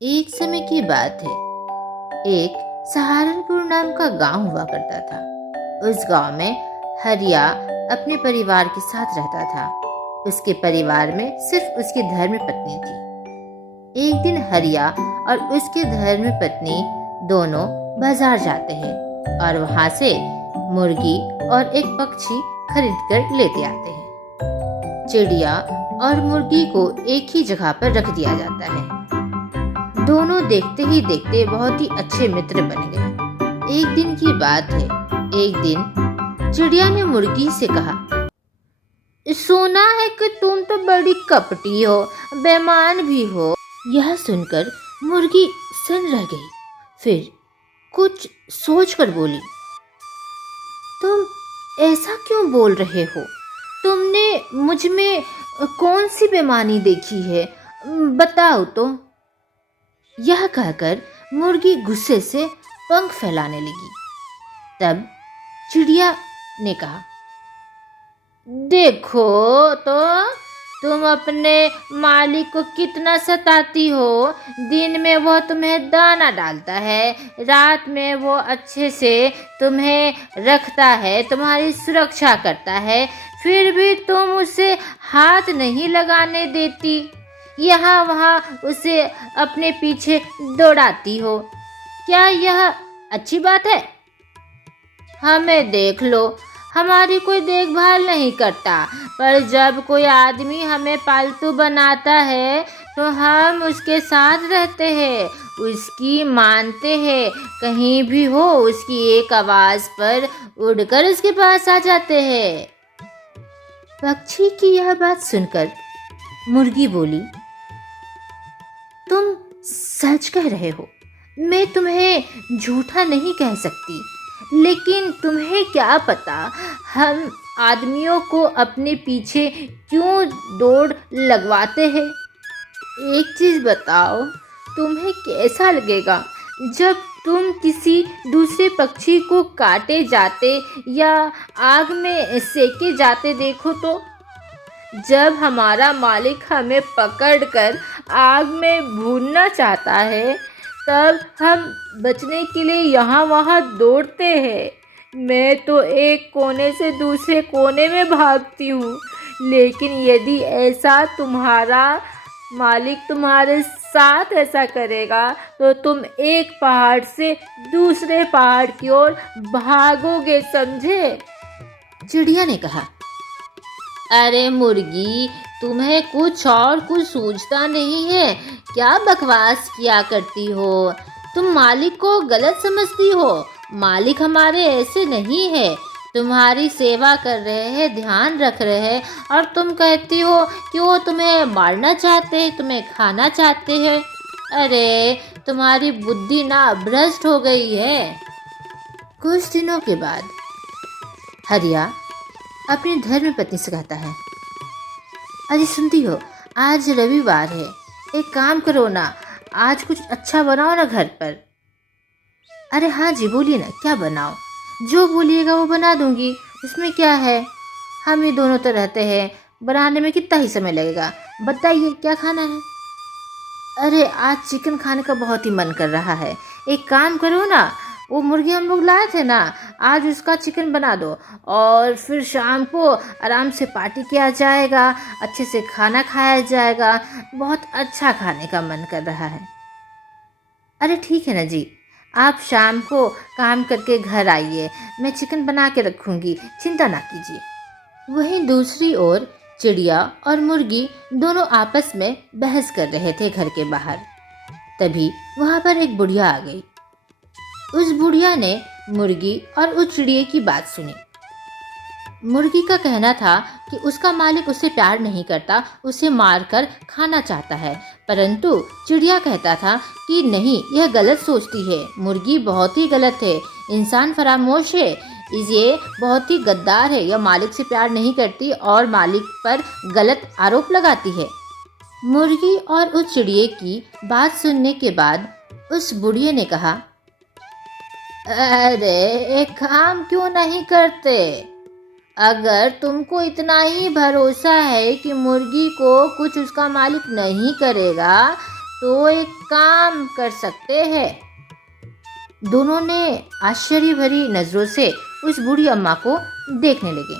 एक समय की बात है। एक सहारनपुर नाम का गांव हुआ करता था। उस गांव में हरिया अपने परिवार के साथ रहता था। उसके परिवार में सिर्फ उसकी धर्म पत्नी थी। एक दिन हरिया और उसकी धर्म पत्नी दोनों बाजार जाते हैं और वहां से मुर्गी और एक पक्षी खरीद कर लेते आते हैं। चिड़िया और मुर्गी को एक ही जगह पर रख दिया जाता है। दोनों देखते ही देखते बहुत ही अच्छे मित्र बन गए। एक दिन की बात है। एक दिन चिड़िया ने मुर्गी से कहा, सुना है कि तुम तो बड़ी कपटी हो, बेईमान भी हो। यह सुनकर मुर्गी सन रह गई। फिर कुछ सोचकर बोली, तुम ऐसा क्यों बोल रहे हो? तुमने मुझ में कौन सी बेईमानी देखी है? बताओ तो। यह कहकर मुर्गी गुस्से से पंख फैलाने लगी। तब चिड़िया ने कहा, देखो तो तुम अपने मालिक को कितना सताती हो। दिन में वो तुम्हें दाना डालता है, रात में वो अच्छे से तुम्हें रखता है, तुम्हारी सुरक्षा करता है, फिर भी तुम उसे हाथ नहीं लगाने देती। यहाँ वहाँ उसे अपने पीछे दौड़ाती हो। क्या यह अच्छी बात है? हमें देख लो, हमारी कोई देखभाल नहीं करता, पर जब कोई आदमी हमें पालतू बनाता है तो हम उसके साथ रहते हैं, उसकी मानते हैं। कहीं भी हो, उसकी एक आवाज पर उड़कर उसके पास आ जाते हैं। पक्षी की यह बात सुनकर मुर्गी बोली, तुम सच कह रहे हो, मैं तुम्हें झूठा नहीं कह सकती, लेकिन तुम्हें क्या पता हम आदमियों को अपने पीछे क्यों दौड़ लगवाते हैं। एक चीज बताओ, तुम्हें कैसा लगेगा जब तुम किसी दूसरे पक्षी को काटे जाते या आग में सेके जाते देखो तो? जब हमारा मालिक हमें पकड़कर आग में भूनना चाहता है, तब हम बचने के लिए यहाँ वहाँ दौड़ते हैं। मैं तो एक कोने से दूसरे कोने में भागती हूँ, लेकिन यदि ऐसा तुम्हारा मालिक तुम्हारे साथ ऐसा करेगा तो तुम एक पहाड़ से दूसरे पहाड़ की ओर भागोगे, समझे? चिड़िया ने कहा, अरे मुर्गी, तुम्हें कुछ सूझता नहीं है क्या? बकवास किया करती हो। तुम मालिक को गलत समझती हो। मालिक हमारे ऐसे नहीं है। तुम्हारी सेवा कर रहे हैं, ध्यान रख रहे हैं, और तुम कहती हो कि वो तुम्हें मारना चाहते हैं, तुम्हें खाना चाहते हैं। अरे तुम्हारी बुद्धि ना भ्रष्ट हो गई है। कुछ दिनों के बाद हरिया अपनी धर्म पत्नी से कहता है, अरे सुनती हो, आज रविवार है, एक काम करो ना, आज कुछ अच्छा बनाओ ना घर पर। अरे हाँ जी, बोलिए ना, क्या बनाओ? जो बोलिएगा वो बना दूंगी, उसमें क्या है। हम ही दोनों तो रहते हैं, बनाने में कितना ही समय लगेगा। बताइए क्या खाना है? अरे आज चिकन खाने का बहुत ही मन कर रहा है। एक काम करो ना, वो मुर्गी हम लोग लाए थे ना, आज उसका चिकन बना दो, और फिर शाम को आराम से पार्टी किया जाएगा, अच्छे से खाना खाया जाएगा। बहुत अच्छा खाने का मन कर रहा है। अरे ठीक है ना जी, आप शाम को काम करके घर आइए, मैं चिकन बना के रखूँगी, चिंता ना कीजिए। वहीं दूसरी ओर चिड़िया और मुर्गी दोनों आपस में बहस कर रहे थे घर के बाहर। तभी वहाँ पर एक बुढ़िया आ गई। उस बुढ़िया ने मुर्गी और उस चिड़िया की बात सुनी। मुर्गी का कहना था कि उसका मालिक उससे प्यार नहीं करता, उसे मारकर खाना चाहता है, परंतु चिड़िया कहता था कि नहीं, यह गलत सोचती है। मुर्गी बहुत ही गलत है, इंसान फरामोश है, ये बहुत ही गद्दार है, यह मालिक से प्यार नहीं करती और मालिक पर गलत आरोप लगाती है। मुर्गी और उस चिड़िया की बात सुनने के बाद उस बुढ़िया ने कहा, अरे एक काम क्यों नहीं करते? अगर तुमको इतना ही भरोसा है कि मुर्गी को कुछ उसका मालिक नहीं करेगा, तो एक काम कर सकते हैं। दोनों ने आश्चर्य भरी नजरों से उस बूढ़ी अम्मा को देखने लगे।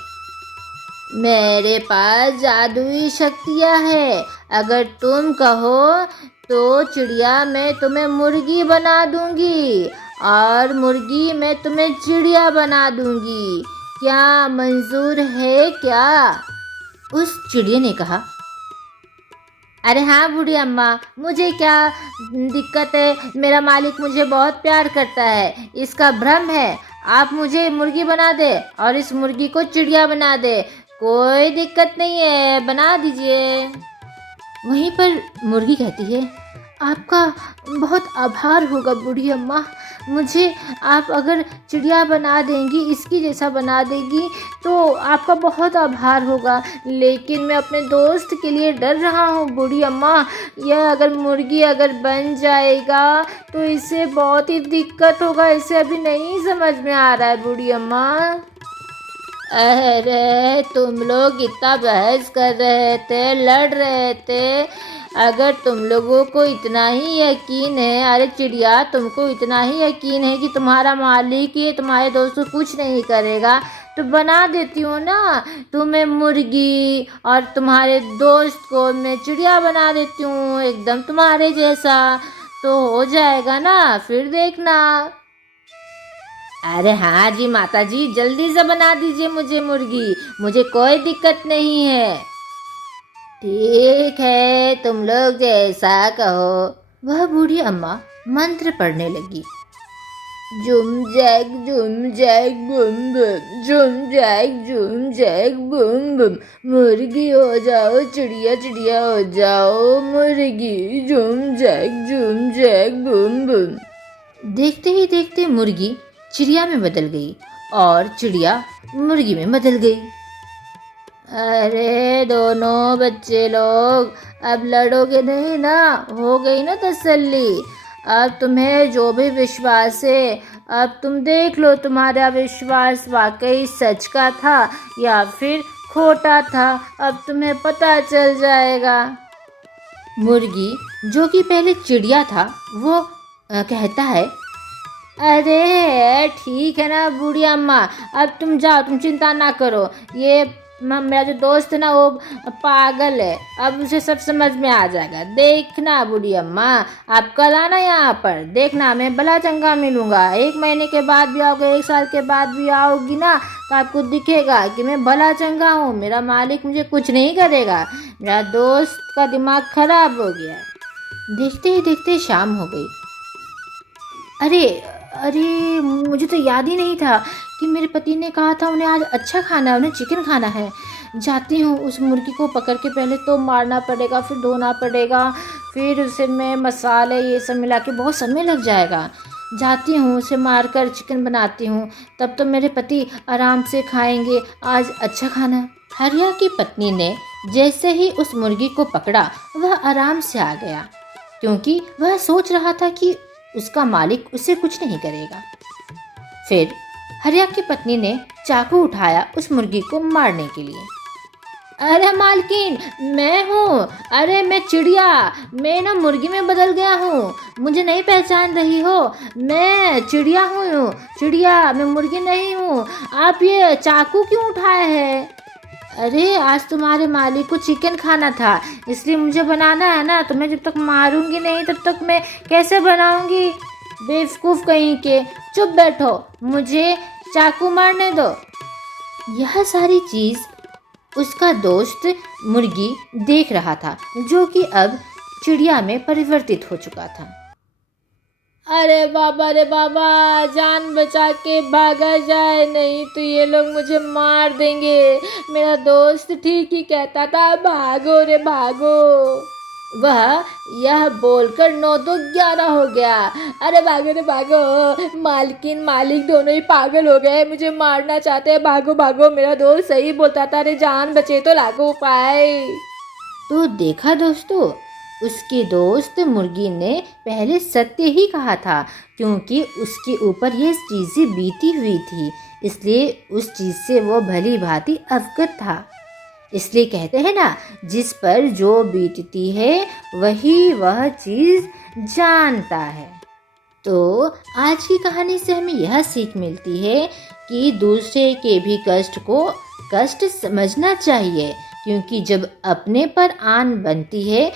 मेरे पास जादुई शक्तियाँ हैं। अगर तुम कहो तो चिड़िया मैं तुम्हें मुर्गी बना दूंगी और मुर्गी मैं तुम्हें चिड़िया बना दूंगी। क्या मंजूर है क्या? उस चिड़िया ने कहा। अरे हाँ बूढ़ी अम्मा, मुझे क्या दिक्कत है। मेरा मालिक मुझे बहुत प्यार करता है, इसका भ्रम है। आप मुझे मुर्गी बना दे और इस मुर्गी को चिड़िया बना दे, कोई दिक्कत नहीं है, बना दीजिए। वहीं पर मुर्गी कहती है, आपका बहुत आभार होगा बूढ़ी अम्मा। मुझे आप अगर चिड़िया बना देंगी, इसकी जैसा बना देगी, तो आपका बहुत आभार होगा। लेकिन मैं अपने दोस्त के लिए डर रहा हूँ बूढ़ी अम्मा। यह अगर मुर्गी अगर बन जाएगा तो इसे बहुत ही दिक्कत होगा। इसे अभी नहीं समझ में आ रहा है बूढ़ी अम्मा। अरे तुम लोग इतना बहस कर रहे थे, लड़ रहे थे। अगर तुम लोगों को इतना ही यकीन है, अरे चिड़िया तुमको इतना ही यकीन है कि तुम्हारा मालिक ये तुम्हारे दोस्त को कुछ नहीं करेगा, तो बना देती हूँ ना तुम्हें मुर्गी और तुम्हारे दोस्त को मैं चिड़िया बना देती हूँ, एकदम तुम्हारे जैसा, तो हो जाएगा ना, फिर देखना। अरे हाँ जी माता जी, जल्दी से बना दीजिए मुझे मुर्गी, मुझे कोई दिक्कत नहीं है। ठीक है, तुम लोग जैसा कहो। वह बूढ़ी अम्मा मंत्र पढ़ने लगी। जुम जैक बुम बुम, जुम जैक बुम बुम, मुर्गी हो जाओ चिड़िया, चिड़िया हो जाओ मुर्गी, जुम जैक बुम बुम। देखते ही देखते मुर्गी चिड़िया में बदल गई और चिड़िया मुर्गी में बदल गई। अरे दोनों बच्चे लोग, अब लड़ोगे नहीं ना, हो गई ना तसल्ली। अब तुम्हें जो भी विश्वास है, अब तुम देख लो तुम्हारा विश्वास वाकई सच का था या फिर खोटा था, अब तुम्हें पता चल जाएगा। मुर्गी जो कि पहले चिड़िया था, वो कहता है, अरे ठीक है ना बूढ़ी अम्मा, अब तुम जाओ, तुम चिंता ना करो। ये मेरा जो दोस्त है ना वो पागल है, अब उसे सब समझ में आ जाएगा। देखना बूढ़ी अम्मा, आप कल आना यहाँ पर, देखना मैं भला चंगा मिलूँगा। 1 महीने के बाद भी आओगे, 1 साल के बाद भी आओगी ना, तो आपको दिखेगा कि मैं भला चंगा हूँ, मेरा मालिक मुझे कुछ नहीं करेगा। मेरा दोस्त का दिमाग खराब हो गया। देखते ही देखते शाम हो गई। अरे मुझे तो याद ही नहीं था कि मेरे पति ने कहा था उन्हें आज अच्छा खाना है, उन्हें चिकन खाना है। जाती हूँ, उस मुर्गी को पकड़ के पहले तो मारना पड़ेगा, फिर धोना पड़ेगा, फिर उसे मैं मसाले ये सब मिला के बहुत समय लग जाएगा। जाती हूँ, उसे मारकर चिकन बनाती हूँ, तब तो मेरे पति आराम से खाएंगे आज अच्छा खाना। हरिया की पत्नी ने जैसे ही उस मुर्गी को पकड़ा, वह आराम से आ गया, क्योंकि वह सोच रहा था कि उसका मालिक उसे कुछ नहीं करेगा। फिर हरिया की पत्नी ने चाकू उठाया उस मुर्गी को मारने के लिए। अरे मालकिन, मैं हूँ, अरे मैं चिड़िया, मैं ना मुर्गी में बदल गया हूँ, मुझे नहीं पहचान रही हो, मैं चिड़िया हूँ, चिड़िया, मैं मुर्गी नहीं हूँ। आप ये चाकू क्यों उठाए हैं? अरे आज तुम्हारे मालिक को चिकन खाना था, इसलिए मुझे बनाना है ना, तो मैं जब तक मारूंगी नहीं तब तक मैं कैसे बनाऊंगी? बेवकूफ़ कहीं के, चुप बैठो, मुझे चाकू मारने दो। यह सारी चीज़ उसका दोस्त मुर्गी देख रहा था, जो कि अब चिड़िया में परिवर्तित हो चुका था। अरे बाबा, जान बचा के भागा जाए, नहीं तो ये लोग मुझे मार देंगे। मेरा दोस्त ठीक ही कहता था, भागो रे भागो। वह यह बोलकर 9 तो 11 हो गया। अरे भागो रे भागो, मालकिन मालिक दोनों ही पागल हो गए, मुझे मारना चाहते हैं, भागो भागो। मेरा दोस्त सही बोलता था, अरे जान बचे तो लागो उपाय। तो देखा दोस्तों, उसके दोस्त मुर्गी ने पहले सत्य ही कहा था, क्योंकि उसके ऊपर ये चीज़ें बीती हुई थी, इसलिए उस चीज़ से वो भली भांति अवगत था। इसलिए कहते हैं ना, जिस पर जो बीतती है वही वह चीज़ जानता है। तो आज की कहानी से हमें यह सीख मिलती है कि दूसरे के भी कष्ट को कष्ट समझना चाहिए, क्योंकि जब अपने पर आन बनती है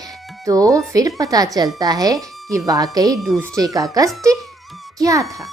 तो फिर पता चलता है कि वाकई दूसरे का कष्ट क्या था।